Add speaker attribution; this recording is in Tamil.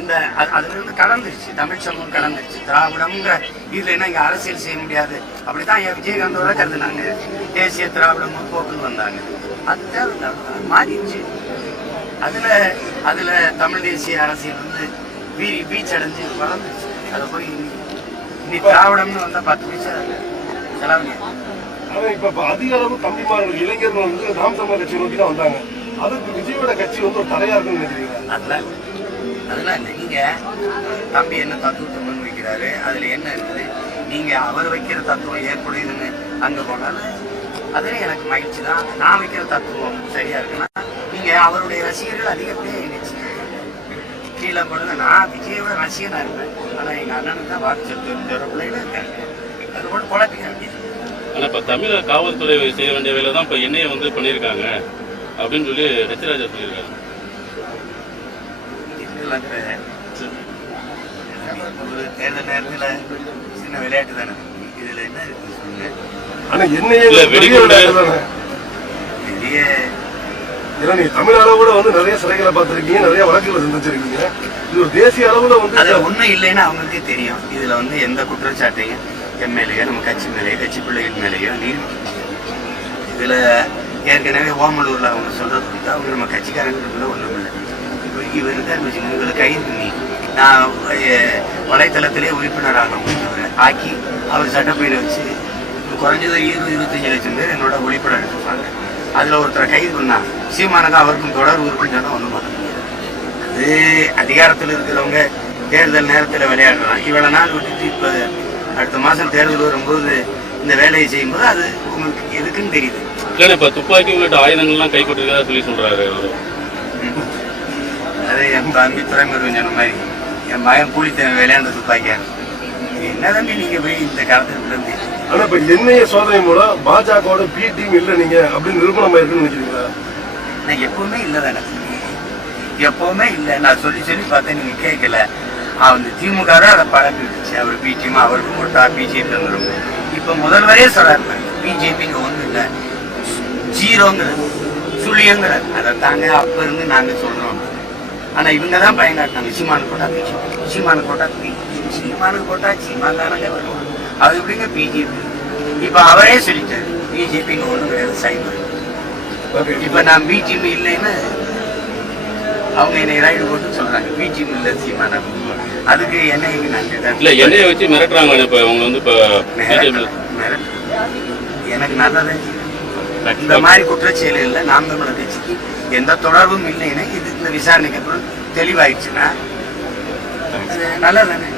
Speaker 1: அந்த அது- அதுல இருந்து கடந்துருச்சு தமிழ் சமூகம் கடந்துருச்சு திராவிடம்ங்கிற இதுல என்ன இங்க அரசியல் செய்ய முடியாது. அப்படித்தான் என் விஜயகாந்தோட கருதுனாங்க. தேசிய திராவிட முற்போக்குன்னு வந்தாங்க. அது அது மாறிடுச்சு. அதுல அதுல தமிழ் தேசிய அரசியல் வந்து வீரி பீச் அடைஞ்சு வளர்ந்துருச்சு. அதை போய் இனி- இனி திராவிடம்னு வந்தா பத்து பைசா செலவு
Speaker 2: ஆனா இப்ப அதிக அளவு தம்பிமார்கள் இளைஞர்கள் வந்து நாம் தமிழர் கட்சி நோக்கி தான் வந்தாங்க. அதுக்கு விஜயோட கட்சி வந்து ஒரு தடையா இருக்குன்னு நினைக்கிறீங்க
Speaker 1: அதெல்லாம். அதெல்லாம் இல்லை. நீங்கள் தம்பி என்ன தத்துவத்தை முன் வைக்கிறாரு அதில் என்ன இருக்குது? நீங்கள் அவர் வைக்கிற தத்துவம் ஏற்புடையதுன்னு அங்கே போனாலும் அதில் எனக்கு மகிழ்ச்சி தான். நான் வைக்கிற தத்துவம் சரியாக இருக்குன்னா நீங்கள் அவருடைய ரசிகர்கள் அதிகப்படியாக இருந்துச்சு கீழே போடுங்க. நான் விஜயோட ரசிகனாக இருப்பேன். ஆனால் எங்கள் அண்ணனுக்கு தான் வாக்கு செலுத்த பிள்ளைகளும் இருக்காங்க. அது கூட குழப்பிக்க ஆனால்
Speaker 3: இப்போ இப்ப தமிழக காவல்துறை செய்ய வேண்டிய வேலை தான் இப்போ என்னையை வந்து பண்ணியிருக்காங்க அப்படின்னு சொல்லி ஹெச்ராஜா சொல்லியிருக்காங்க
Speaker 1: ஒரு தேர்தல் நேரத்துல சின்ன விளையாட்டு தானே. இதுல என்ன இருக்கு சொல்லுங்க.
Speaker 2: பெரிய ஏன்னா நீங்க தமிழ் அளவுல வந்து நிறைய சிறைகளை பார்த்திருக்கீங்க நிறைய வழக்குகளை சந்திச்சிருக்கீங்க. இது ஒரு தேசிய அளவுல வந்து
Speaker 1: அதுல ஒண்ணும் இல்லைன்னு அவங்களுக்கே தெரியும். இதுல வந்து எந்த குற்றச்சாட்டையும் என் மேலேயோ நம்ம கட்சி மேலேயோ கட்சி பிள்ளைகள் மேலேயோ நிரூபிக்க இதுல ஏற்கனவே ஓமலூர்ல அவங்க சொல்றது வந்து அவங்க நம்ம கட்சிக்காரங்களுக்குள்ள ஒண்ணும் இல்லை. இப்போ இவர் வச்சுக்கோங்க இவரை கைது பண்ணி நான் வலைத்தளத்திலே உறுப்பினராக ஆக்கி அவர் சட்டப்பையில வச்சு குறைஞ்சது இருபது இருபத்தஞ்சு லட்சம் பேர் என்னோட உறுப்பினர் எடுத்துருப்பாங்க அதில் ஒருத்தரை கைது பண்ணா சீமானுக்கு அவருக்கும் தொடர் உறுப்பினர் ஒன்றும் பண்ண முடியாது அது அதிகாரத்தில் இருக்கிறவங்க தேர்தல் நேரத்தில் விளையாடுறான் இவ்வளோ நாள் விட்டுட்டு இப்போ அடுத்த மாதம் தேர்தல் வரும்போது இந்த வேலையை செய்யும்போது அது உங்களுக்கு எதுக்குன்னு தெரியுது
Speaker 3: இல்லை இப்போ துப்பாக்கி உள்ளிட்ட ஆயுதங்கள்லாம் கை கொண்டிருக்கதா சொல்லி சொல்கிறாரு
Speaker 1: அது என் தம்பி துறைமுருகன் சொன்ன மாதிரி என் மகன் கூலித்தேவன் விளையாண்டு துப்பாக்கியா என்ன தம்பி நீங்க போய் இந்த காலத்துல இருந்து
Speaker 2: ஆனா இப்ப என்னைய சோதனை மூலம் பாஜகவோட பி டீம் இல்ல நீங்க அப்படின்னு நிரூபணமா இருக்குன்னு நினைக்கிறீங்களா
Speaker 1: நான் எப்பவுமே இல்லை தானே எப்பவுமே இல்லை நான் சொல்லி சொல்லி பார்த்தேன் நீங்க கேட்கல அந்த திமுக தான் அதை பழப்பி விட்டுச்சு அவர் பிஜேபி அவருக்கு போட்டா பிஜேபி வந்துடும் இப்ப முதல்வரே சொல்றாரு பிஜேபிங்க ஒண்ணும் இல்லை ஜீரோங்கிறது சுழியங்கிறது அதை தாங்க அப்ப இருந்து நாங்க சொல்றோம் ஆனா இவங்க தான் பயங்காட்டினாங்க. சீமானு போட்டா பிஜேபி சீமானு போட்டா பிஜேபி சீமானு போட்டா சீமான் தானங்க வருவாங்க அது எப்படிங்க பிஜேபி? இப்ப அவரே சொல்லிட்டாரு பிஜேபிங்க ஒண்ணும் கிடையாது சைபர். இப்ப நான் பிஜிஎம் இல்லைன்னு அவங்க என்னை ரைடு போட்டு சொல்றாங்க. பிஜிஎம் இல்ல சீமான? அதுக்கு என்ன இங்க நன்றி தான்
Speaker 3: இல்ல என்ஐஏ வச்சு மிரட்டுறாங்க இப்ப அவங்க வந்து இப்ப பிஜேபி.
Speaker 1: எனக்கு நல்லதே இந்த மாதிரி குற்றச்செயல்கள்ல நாம் தமிழர் கட்சிக்கு எந்த தொடர்பும் இல்லைன்னு இது இந்த விசாரணைக்கு அப்புறம் தெளிவாயிடுச்சுன்னா அது நல்லதானே